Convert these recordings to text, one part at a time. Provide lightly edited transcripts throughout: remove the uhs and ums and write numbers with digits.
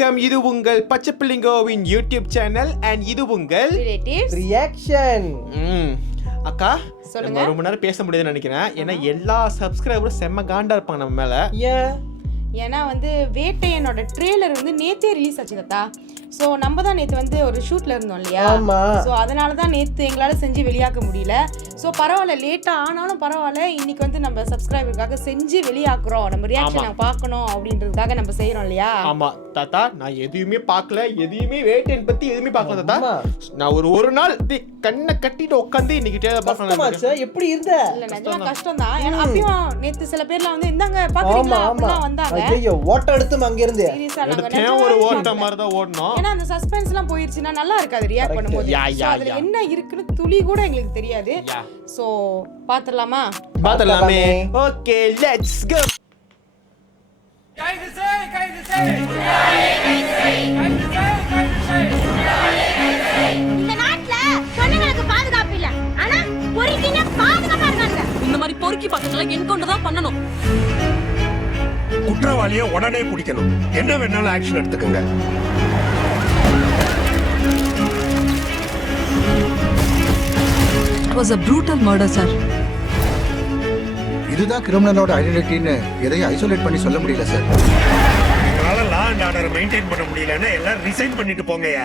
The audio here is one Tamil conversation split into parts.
வணக்கம், இது உங்கள் பச்சை பிள்ளைங்கோவின் யூடியூப் சேனல் அண்ட் இது உங்கள் ரியாக்ஷன். அக்கா சொல்லுங்க. ரொம்ப நேரம் பேச முடியாதுன்னு நினைக்கிறேன். ஏன்னா எல்லா சப்ஸ்கிரைபரும் செம்ம காண்டா இருப்பாங்க நம்ம மேல. ஏன்னா வேட்டையனோட ட்ரெய்லர் நேத்தே ரிலீஸ் ஆச்சு கத்தா. ஸோ நம்ம தான் நேற்று ஒரு ஷூட்டில் இருந்தோம் இல்லையா? ஸோ அதனால தான் நேற்று எங்களால் செஞ்சு வெளியாக்க முடியல. ஸோ பரவாயில்ல, லேட்டாக ஆனாலும் பரவாயில்ல, இன்னைக்கு நம்ம சப்ஸ்கிரைபருக்காக செஞ்சு வெளியாக்குறோம். நம்ம ரியாக்ஷன் பார்க்கணும் அப்படின்றதுக்காக நம்ம செய்கிறோம் இல்லையா? ஆமா தாத்தா, நான் எதையுமே பார்க்கல, எதையுமே வேட்டையன் பத்தி எதுவுமே பார்க்கல தாத்தா. நான் ஒரு நாள் கண்ணை கட்டிட்டு உட்காந்து இன்னைக்கு பார்க்கலாம். எப்படி இருந்த? இல்ல நிஜமா கஷ்டம் தான். ஏன்னா அப்பயும் நேற்று சில பேர்லாம் இந்தாங்க பாக்குறீங்களா அப்படிலாம் வந்தாங்க. ஐயோ, ஓட்ட எடுத்து அங்க இருந்து ஒரு ஓட்ட மாதிரி தான் ஓடணும். ஏன்னா அந்த சஸ்பென்ஸ்லாம் போயிருச்சுன்னா நல்லா இருக்காது ரியாக்ட் பண்ணும்போது. அதுல என்ன இருக்குன்னு துளி கூட எங்களுக்கு தெரியாது. சோ பாத்துடலாமா? பாத்துடலாமே. Okay, let's go. இந்த நாட்டுல பொண்ணுங்களுக்கு பாதுகாப்பு இல்ல, ஆனா பொறுக்கின பாதுகாப்பா இருக்காங்க. இந்த மாதிரி பொறுக்கி பசங்களை என்கவுண்டர் தான் பண்ணணும். குற்றவாளியை உடனே பிடிக்கணும். என்ன வேணாலும் ஆக்ஷன் எடுத்துக்கங்க. It was a brutal murder, sir. இதுதான் கிரிமினலோட ஐடென்டிட்டின்னு எதையும் ஐசோலேட் பண்ணி சொல்ல முடியல சார். எங்களால லா அண்ட் ஆர்டரை மெயின்டைன் பண்ண முடியலன்னா எல்லாரும் ரிசைன் பண்ணிட்டு போங்கயா.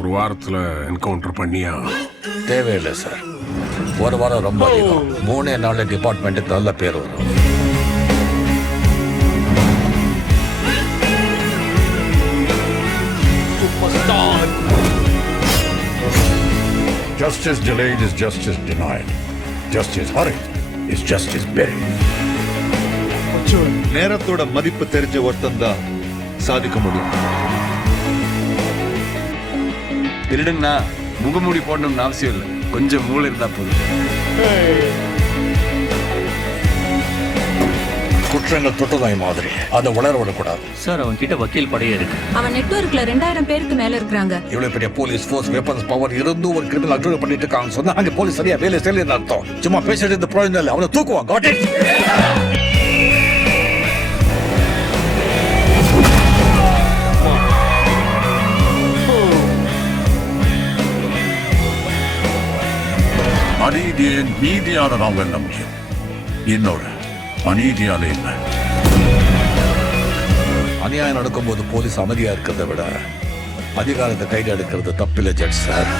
ஒரு வாரத்துல என்கவுண்டர் பண்ணியா? தேவையில்லை சார், ஒரு வாரம் ரொம்ப அதிகம். 3 நாள் டிபார்ட்மெண்ட்டுக்கு நல்ல பேர் வரும். Justice delayed is justice denied. Justice hurried is justice buried. நேரத்தோட மதிப்பு தெரிஞ்ச ஒருத்தன் தான் சாதிக்க முடியும். திருடுன்னா முகமூடி போடணும்னு அவசியம் இல்லை, கொஞ்சம் மூளை இருந்தா போதும். குற்றங்கள் தொட்டதாய் மாதிரி அதை வளர விடக்கூடாது சார். அவன் கிட்ட வக்கீல் படையே இருக்கு. அவன் நெட்வொர்க்ல 2000 பேருக்கு மேல இருக்காங்க. இவ்வளவு பெரிய போலீஸ் ஃபோர்ஸ், வெப்பன்ஸ் பவர் இருந்தும் ஒரு கிரிமினல் அக்யூஸ் பண்ணிட்டு இருக்காங்க சொன்னா அங்க போலீஸ் சரியா வேலை செய்யலன்னு அர்த்தம். சும்மா பேசிட்டு இந்த ப்ராப்ளம் இல்லை, அவனை தூக்குவான். Got it. அநீதியை நீதியால நாம் வெல்ல முடியும், என்னோட அநீதியால இல்லை. அநியாயம் நடக்கும்போது போலீஸ் அமைதியா இருக்கிறத விட அதிகாரத்தை கைது எடுக்கிறது தப்பில்லை ஜட்ஜ் சார்.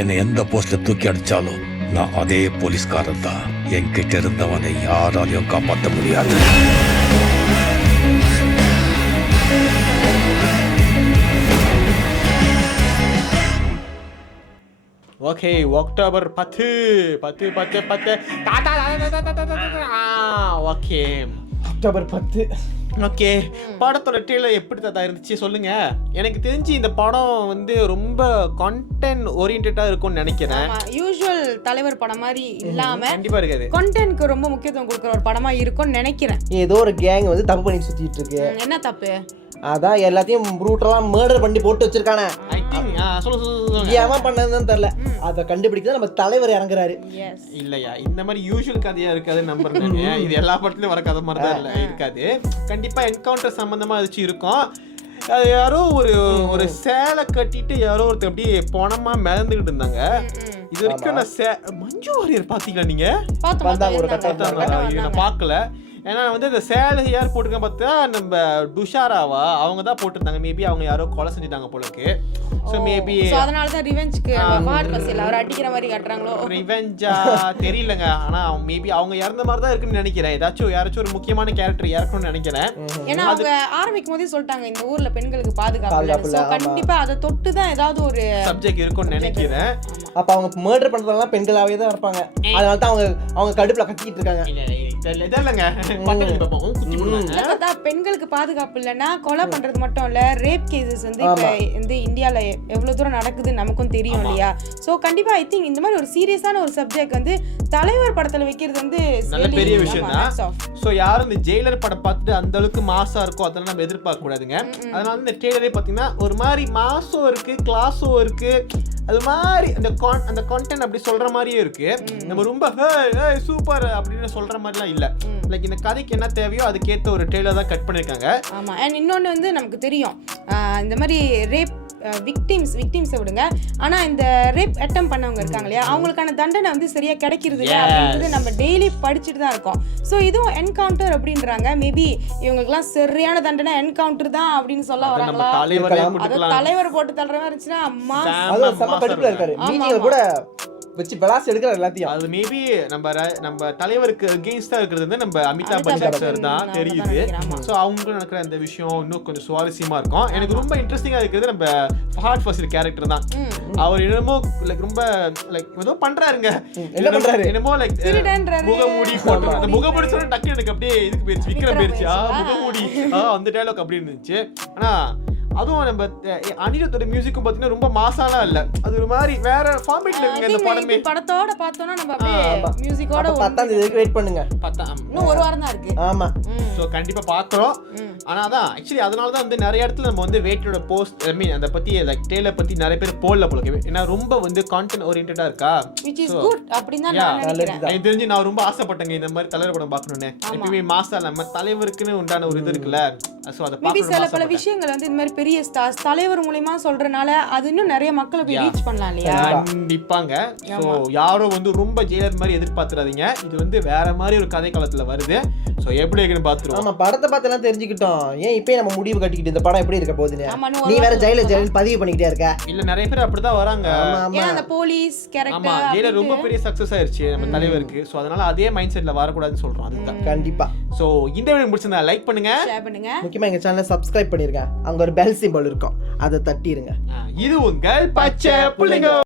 என்னை எந்த போஸ்ட்ல தூக்கி அடிச்சாலும் நான் அதே போலீஸ்காரன் தான். என்கிட்ட இருந்தவனை யாராலையும் காப்பாற்ற முடியாது. Okay, October 10. Okay, October 10. Okay, படத்தோட ட்ரெய்லர் எப்படி தாத்தா இருந்துச்சு சொல்லுங்க. எனக்கு தெரிஞ்சு இந்த படம் ரொம்ப கண்டென்ட் ஓரியன்டா இருக்கும்னு நினைக்கிறேன். யூசுவல் தலைவர் படம் மாதிரி இல்லாம கண்டிப்பா இருக்காது. கண்டென்ட்க்கு ரொம்ப முக்கியத்துவம் கொடுக்குற ஒரு படமா இருக்கும்னு நினைக்கிறேன். ஏதோ ஒரு கேங் தப்பு பண்ணி சுத்திட்டு இருக்கு. என்ன தப்பு? அதான் எல்லாத்தையும் ப்ரூட்டலாம் மர்டர் பண்ணி போட்டு வச்சிருக்கானே. ஐ திங்க் சொல்லுங்க. ஏன் பண்ணதுன்னு தெரியல. அதை கண்டுபிடிக்க நம்ம தலைவர் இறங்குறாரு. இல்லையா, இந்த மாதிரி யூசுவல் கதையா இருக்காது நம்புறேன். இது எல்லா படத்துலயும் வர கதை மாதிரி தான் இல்ல இருக்காது. கண்டிப்பா என்கவுண்டர் சம்பந்தமா வச்சு இருக்கும். அது யாரோ ஒரு சேலை கட்டிட்டு யாரோ ஒருத்தர் அப்படியே பணமா மிதந்துகிட்டு இருந்தாங்க. இது வரைக்கும் நான் மஞ்சு வாரியர் பாத்தீங்களா? நீங்க நான் பாக்கல. ஏன்னா இந்த சேலை யார் போட்டுருக்க பார்த்தா நம்ம டுஷாராவா அவங்க தான் போட்டிருந்தாங்க. மேபி அவங்க யாரோ கொலை செஞ்சுட்டாங்க போலக்கு. ஸோ மேபி அதனால தான் ரிவெஞ்சுக்கு வார் பசியில் அவர் அடிக்கிற மாதிரி காட்டுறாங்களோ. ரிவெஞ்சா தெரியலங்க. ஆனா மேபி அவங்க இறந்த மாதிரி தான் இருக்குன்னு நினைக்கிறேன். யாராச்சும் ஒரு முக்கியமான கேரக்டர் இறக்கணும்னு நினைக்கிறேன். ஏன்னா அவங்க ஆரம்பிக்கும் போதே சொல்லிட்டாங்க இந்த ஊர்ல பெண்களுக்கு பாதுகாப்பு. கண்டிப்பா அதை தொட்டு தான் ஏதாவது ஒரு சப்ஜெக்ட் இருக்கும்னு நினைக்கிறேன். அப்ப அவங்க மர்டர் பண்றதெல்லாம் பெண்களாவே தான் இருப்பாங்க. அதனால தான் அவங்க கடுப்புல கத்திட்டு இருக்காங்க. இல்ல பெண்களுக்கு பாதுகாப்பு இல்லைன்னா கொலை பண்றது மட்டும் இல்ல, ரேப் கேசஸ் வந்து இப்ப இந்த இந்தியால எவ்வளவு தூரம் நடக்குதுன்னு நமக்கும் தெரியும் இல்லையா? சோ கண்டிப்பா ஐ திங்க் இந்த மாதிரி ஒரு சீரியஸான ஒரு சப்ஜெக்ட் வந்து தலைவர் படத்துல வைக்கிறது வந்து நல்ல பெரிய விஷயம் தான். சோ யாரும் இந்த ஜெயிலர் படம் பார்த்துட்டு அந்த அளவுக்கு மாசா இருக்கும் அதெல்லாம் நம்ம எதிர்பார்க்க கூடாதுங்க. அதனால இந்த ட்ரெய்லரே பாத்தீங்கன்னா ஒரு மாதிரி மாசம் இருக்கு, கிளாஸும் இருக்கு, அது மாதிரி அந்த கான்டென்ட் அப்படி சொல்ற மாதிரியே இருக்கு. நம்ம ரொம்ப சூப்பர் அப்படின்னு சொல்ற மாதிரிலாம் இல்ல. லைக் இந்த கதைக்கு என்ன தேவையோ அதுக்கேற்ற ஒரு ட்ரெய்லர் தான் கட் பண்ணிருக்காங்க. ஆமா. அண்ட் இன்னொன்னு வந்து நமக்கு தெரியும் இந்த மாதிரி ரேப் விக்டிம்ஸை விடுங்க, ஆனா இந்த ரேப் அட்டெம்ப்ட் பண்ணவங்க இருக்காங்க இல்லையா, அவங்களுக்கான தண்டனை வந்து சரியா கிடைக்கிறது இல்லை அப்படின்றது நம்ம டெய்லி படிச்சுட்டு தான் இருக்கோம். ஸோ இதுவும் என்கவுண்டர் அப்படின்றாங்க. மேபி இவங்களுக்குலாம் சரியான தண்டனை என்கவுண்டர் தான் அப்படின்னு சொல்ல வராங்களா? அது தலைவர் போட்டு தள்ளுற மாதிரி இருந்துச்சுன்னா அம்மா செம்ம கடுப்புல இருக்காரு. மீட்டிங்ல கூட வச்சு பலாஸ் எடுக்கிற எல்லாத்தையும். அது மேபி நம்ம தலைவருக்கு அகெயின்ஸ்டா இருக்கிறது வந்து நம்ம அமிதாப் பச்சன் சார் தான் தெரியுது. ஸோ அவங்களும் நடக்கிற இந்த விஷயம் இன்னும் கொஞ்சம் சுவாரஸ்யமா இருக்கும். எனக்கு ரொம்ப இன்ட்ரெஸ்டிங்கா இருக்கிறது நம்ம ஃபஹத் ஃபாசில் கேரக்டர் தான். அவர் என்னமோ லைக் ரொம்ப லைக் ஏதோ பண்றாருங்க. என்ன பண்றாரு? என்னமோ லைக் முகமூடி போட்டு அந்த முகமூடி சொன்ன டக்கு எனக்கு அப்படியே இதுக்கு போயிருச்சு, விக்ரம் போயிருச்சு. முகமூடி அந்த டயலாக் அப்படி இருந்துச்சு. ஆனா அதுவும் நம்ம அனிருத்தோட மியூசிக்கும் பாத்தீங்கன்னா ரொம்ப மாசாலா இல்ல, அது ஒரு மாதிரி வேற ஃபார்மேட்ல இருக்கு. இந்த படமே படத்தோட பார்த்தோம்னா நம்ம அப்படியே மியூசிக்கோட 10ஆம் தேதிக்கு வெயிட் பண்ணுங்க. இன்னும் ஒரு வாரம் தான் இருக்கு. ஆமா. சோ கண்டிப்பா பாக்குறோம். ஆனா அதான் ஆக்சுவலி அதனால தான் வந்து நிறைய இடத்துல நம்ம வந்து வேட்டோட போஸ்ட் ஐ மீன் அந்த பத்தி லைக் ட்ரெய்லர் பத்தி நிறைய பேர் போடல போல. ஏன்னா ரொம்ப வந்து கான்டென்ட் ஓரியன்டடா இருக்கா, which is good அப்படினா நான் நினைக்கிறேன். எனக்கு தெரிஞ்சு நான் ரொம்ப ஆசைப்பட்டேங்க இந்த மாதிரி தலைவர் படம் பார்க்கணும்னு. எப்பவுமே மாசா நம்ம தலைவருக்குன்னு உண்டான ஒரு இது இருக்குல்ல, சோ அத பார்க்கணும். பல விஷயங்கள் வந்து இந்த மாதிரி பெரிய ஸ்டார்ஸ் தலைவர் மூலமா சொல்றனால அது இன்னும் நிறைய மக்களை போய் ரீச் பண்ணலாம் இல்லையா? கண்டிப்பாங்க. சோ யாரோ வந்து ரொம்ப ஜெயிலர் மாதிரி எதிர்பார்த்துறாதீங்க. இது வந்து வேற மாதிரி ஒரு கதை காலத்துல வருது. சோ எப்படி இருக்குன்னு பாத்துறோம். ஆமா, படத்தை பார்த்தெல்லாம் தெரிஞ்சுக்கிட்டோம். ஏன் இப்பயே நம்ம முடிவு கட்டிக்கிட்டு இந்த படம் எப்படி இருக்க போகுதுன்னு நீ வேற ஜெயிலர் பதிவு பண்ணிக்கிட்டே இருக்க. இல்ல நிறைய பேர் அப்படிதான் வராங்க. ஏன்னா அந்த போலீஸ் கேரக்டர் ஆமா ஜெயிலர் ரொம்ப பெரிய சக்சஸ் ஆயிருச்சு நம்ம தலைவருக்கு. சோ அதனால அதே மைண்ட் செட்ல வரக்கூடாதுன்னு சொல்றோம். அதுதான் கண்டிப்பா. சோ இந்த வீடியோ பிடிச்சிருந்தா லைக் பண்ணுங்க, ஷேர் பண்ணுங்க, முக்கியமா எங்க சேனலை சப்ஸ்கிரைப் பண்ணிருங்க. அங்க ஒரு பெல் சிம்பல் இருக்கும், அதை தட்டிடுங்க. இது உங்கள் பச்சை புள்ளைங்க.